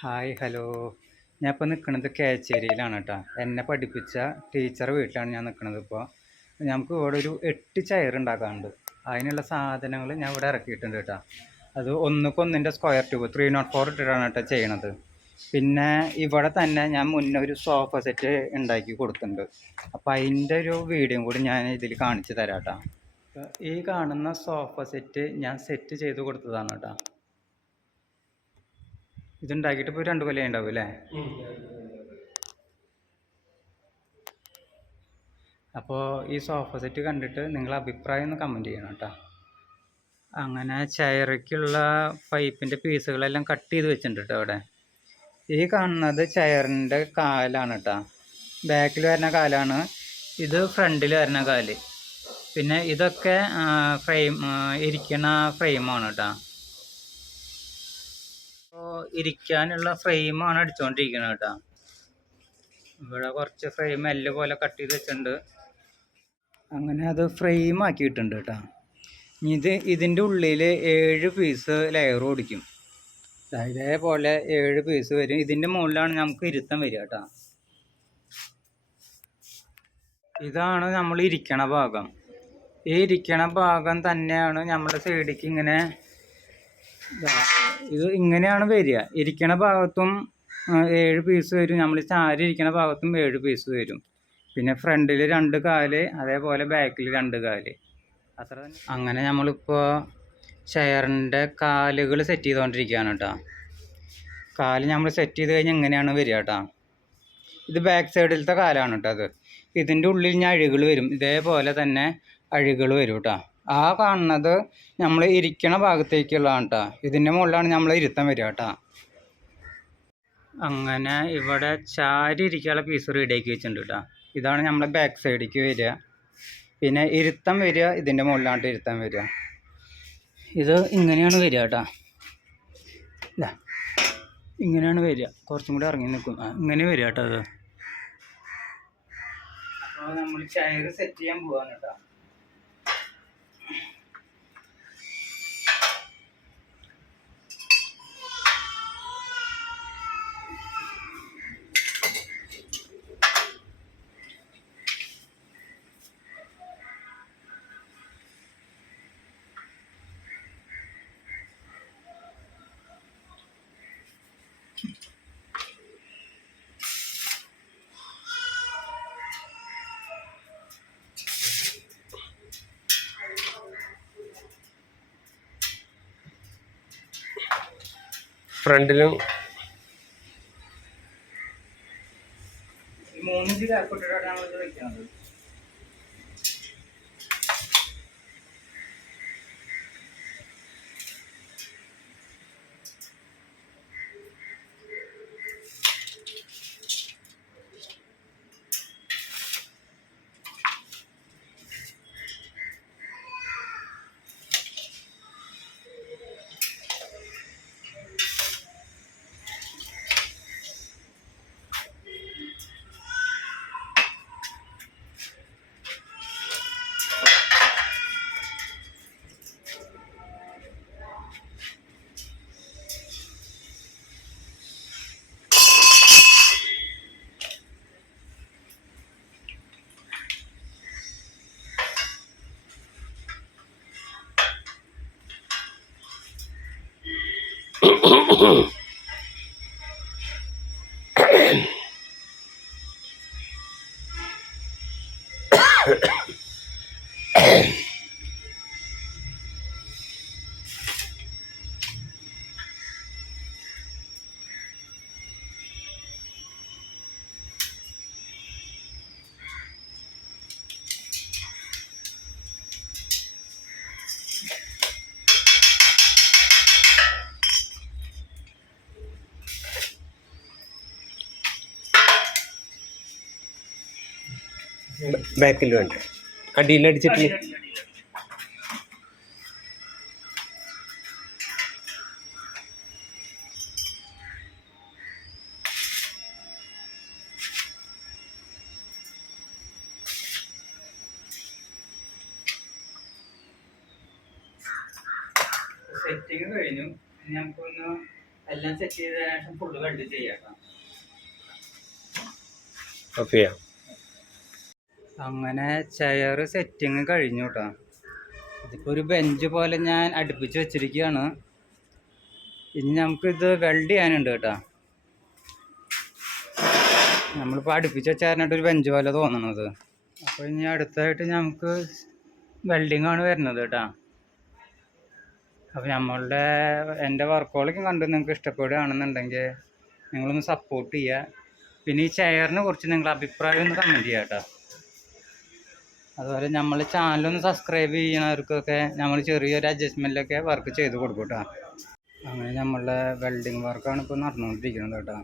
Hi hello. ഞാൻ ഇപ്പോൾ നിൽക്കുന്നത് കേച്ചേരിയിലാണ് കേട്ടോ. എന്നെ പഠിപ്പിച്ച ടീച്ചർ വീട്ടിലാണ് ഞാൻ നിൽക്കുന്നത്. ഇപ്പോൾ നമുക്ക് ഇവിടെ ഒരു 8 ചെയർ ഉണ്ടാക്കാനുണ്ട്. അതിനുള്ള സാധനങ്ങൾ ഞാൻ ഇവിടെ ഇറക്കിയിട്ടുണ്ട് കേട്ടോ. അത് ഒന്നിൻ്റെ സ്ക്വയർ ട്യൂബ് 304 ഇട്ടിട്ടാണ് കേട്ടോ ചെയ്യണത്. പിന്നെ ഇവിടെ തന്നെ ഞാൻ മുന്നേ ഒരു സോഫ സെറ്റ് ഉണ്ടാക്കി കൊടുത്തിട്ടുണ്ട്. അപ്പോൾ അതിൻ്റെ ഒരു വീഡിയോ കൂടി ഞാൻ ഇതിൽ കാണിച്ചു തരാം കേട്ടോ. ഈ കാണുന്ന സോഫ സെറ്റ് ഞാൻ സെറ്റ് ചെയ്ത് കൊടുത്തതാണ് കേട്ടോ. ഇതുണ്ടാക്കിയിട്ട് ഇപ്പോൾ 2 കൊല്ലം ഉണ്ടാവും അല്ലേ? അപ്പോൾ ഈ സോഫ സെറ്റ് കണ്ടിട്ട് നിങ്ങളെ അഭിപ്രായം ഒന്ന് കമൻറ്റ് ചെയ്യണം കേട്ടോ. അങ്ങനെ ചെയറിക്കുള്ള പൈപ്പിൻ്റെ പീസുകളെല്ലാം കട്ട് ചെയ്ത് വെച്ചിട്ടുണ്ട് കേട്ടോ അവിടെ. ഈ കാണുന്നത് ചെയറിൻ്റെ കാലാണ് കേട്ടോ. ബാക്കിൽ വരുന്ന കാലാണ്, ഇത് ഫ്രണ്ടിൽ വരുന്ന കാല്. പിന്നെ ഇതൊക്കെ ഇരിക്കണ ഫ്രെയിമാണ് കേട്ടോ. അപ്പോൾ ഇരിക്കാനുള്ള ഫ്രെയിമാണ് അടിച്ചുകൊണ്ടിരിക്കുന്നത് കേട്ടോ. ഇവിടെ കുറച്ച് ഫ്രെയിം എല്ല് പോലെ കട്ട് ചെയ്ത് വെച്ചിട്ടുണ്ട്. അങ്ങനെ അത് ഫ്രെയിം ആക്കിയിട്ടുണ്ട് കേട്ടോ. ഇതിൻ്റെ ഉള്ളിൽ 7 പീസ് ലെയർ ഓടിക്കും. ഇതേപോലെ 7 പീസ് വരും. ഇതിൻ്റെ മുകളിലാണ് നമുക്ക് ഇരുത്തം വരിക കേട്ടോ. ഇതാണ് നമ്മൾ ഇരിക്കണ ഭാഗം. ഈ ഇരിക്കണ ഭാഗം തന്നെയാണ് നമ്മുടെ സൈഡിലേക്ക് ഇങ്ങനെ, ഇത് ഇങ്ങനെയാണ് വരിക. ഇരിക്കണ ഭാഗത്തും 7 പീസ് വരും. നമ്മൾ ചാരി ഇരിക്കണ ഭാഗത്തും 7 പീസ് വരും. പിന്നെ ഫ്രണ്ടിൽ 2 കാല്, അതേപോലെ ബാക്കിൽ 2 കാല്, അത്ര തന്നെ. അങ്ങനെ നമ്മളിപ്പോൾ ചെയറിൻ്റെ കാലുകൾ സെറ്റ് ചെയ്തുകൊണ്ടിരിക്കുകയാണ് കേട്ടോ. കാല് നമ്മൾ സെറ്റ് ചെയ്ത് കഴിഞ്ഞാൽ ഇങ്ങനെയാണ് വരിക കേട്ടോ. ഇത് ബാക്ക് സൈഡിലത്തെ കാലാണ് കേട്ടോ. അത് ഇതിൻ്റെ ഉള്ളിൽ ഞാൻ അഴികൾ വരും. ഇതേപോലെ തന്നെ അഴികൾ വരും കേട്ടോ. ആ കാണുന്നത് നമ്മൾ ഇരിക്കണ ഭാഗത്തേക്കുള്ളതാണ് കേട്ടോ. ഇതിൻ്റെ മുകളിലാണ് നമ്മൾ ഇരുത്തം വരിക കേട്ടോ. അങ്ങനെ ഇവിടെ ചാരി ഇരിക്കാനുള്ള പീസ് റെഡിയാക്കി വെച്ചിട്ടുണ്ട് കേട്ടോ. ഇതാണ് നമ്മളെ ബാക്ക് സൈഡിലേക്ക് വരിക. പിന്നെ ഇരുത്തം വരിക ഇതിൻ്റെ മുകളിലാണ്ട് ഇരുത്തം വരിക. ഇത് ഇങ്ങനെയാണ് വരിക കേട്ടോ. ഇതാ ഇങ്ങനെയാണ് വരിക. കുറച്ചും കൂടി ഇറങ്ങി നിൽക്കും. ഇങ്ങനെ വരിക കേട്ടോ. അത് അപ്പോൾ നമ്മൾ ചെയർ സെറ്റ് ചെയ്യാൻ പോവാണ് കേട്ടോ. ഫ്രണ്ടിലും 3 ഇഞ്ച് ഗ്യാപ്പിട്ടിട്ടാണ് നമ്മളിത് വെക്കുന്നത്. ബാക്കിൽ വേണ്ട അടിയിലടിച്ചിട്ട് സെറ്റിങ് കഴിഞ്ഞു. നമുക്കൊന്ന് എല്ലാം സെറ്റ് ചെയ്ത ശേഷം ഫുള്ള് വെൽഡ് ചെയ്യാം. ഓഫ് ചെയ്യാം. അങ്ങനെ ചെയർ സെറ്റിങ് കഴിഞ്ഞു കേട്ടോ. ഇതിപ്പോൾ ഒരു ബെഞ്ച് പോലെ ഞാൻ അടുപ്പിച്ച് വെച്ചിരിക്കുകയാണ്. ഇനി നമുക്കിത് വെൽഡ് ചെയ്യാനുണ്ട് കേട്ടോ. നമ്മളിപ്പോൾ അടുപ്പിച്ച് വെച്ചാൽ ഒരു ബെഞ്ച് പോലെ തോന്നണത്. അപ്പോൾ ഇനി അടുത്തായിട്ട് നമുക്ക് വെൽഡിങ് ആണ് വരുന്നത് കേട്ടോ. അപ്പോൾ എൻ്റെ വർക്കുകളൊക്കെ കണ്ട് നിങ്ങൾക്ക് ഇഷ്ടപ്പെടുകയാണെന്നുണ്ടെങ്കിൽ നിങ്ങളൊന്ന് സപ്പോർട്ട് ചെയ്യുക. പിന്നെ ഈ ചെയറിനെ കുറിച്ച് നിങ്ങളുടെ അഭിപ്രായം ഒന്ന് കമൻറ്റ് ചെയ്യുക കേട്ടോ. അതുപോലെ നമ്മൾ ചാനലൊന്ന് സബ്സ്ക്രൈബ് ചെയ്യണവർക്കൊക്കെ നമ്മൾ ചെറിയൊരു അഡ്ജസ്റ്റ്മെൻറ്റിലൊക്കെ വർക്ക് ചെയ്ത് കൊടുക്കും കേട്ടോ. അങ്ങനെ നമ്മളുടെ വെൽഡിങ് വർക്കാണ് ഇപ്പോൾ നടന്നുകൊണ്ടിരിക്കുന്നത് കേട്ടോ.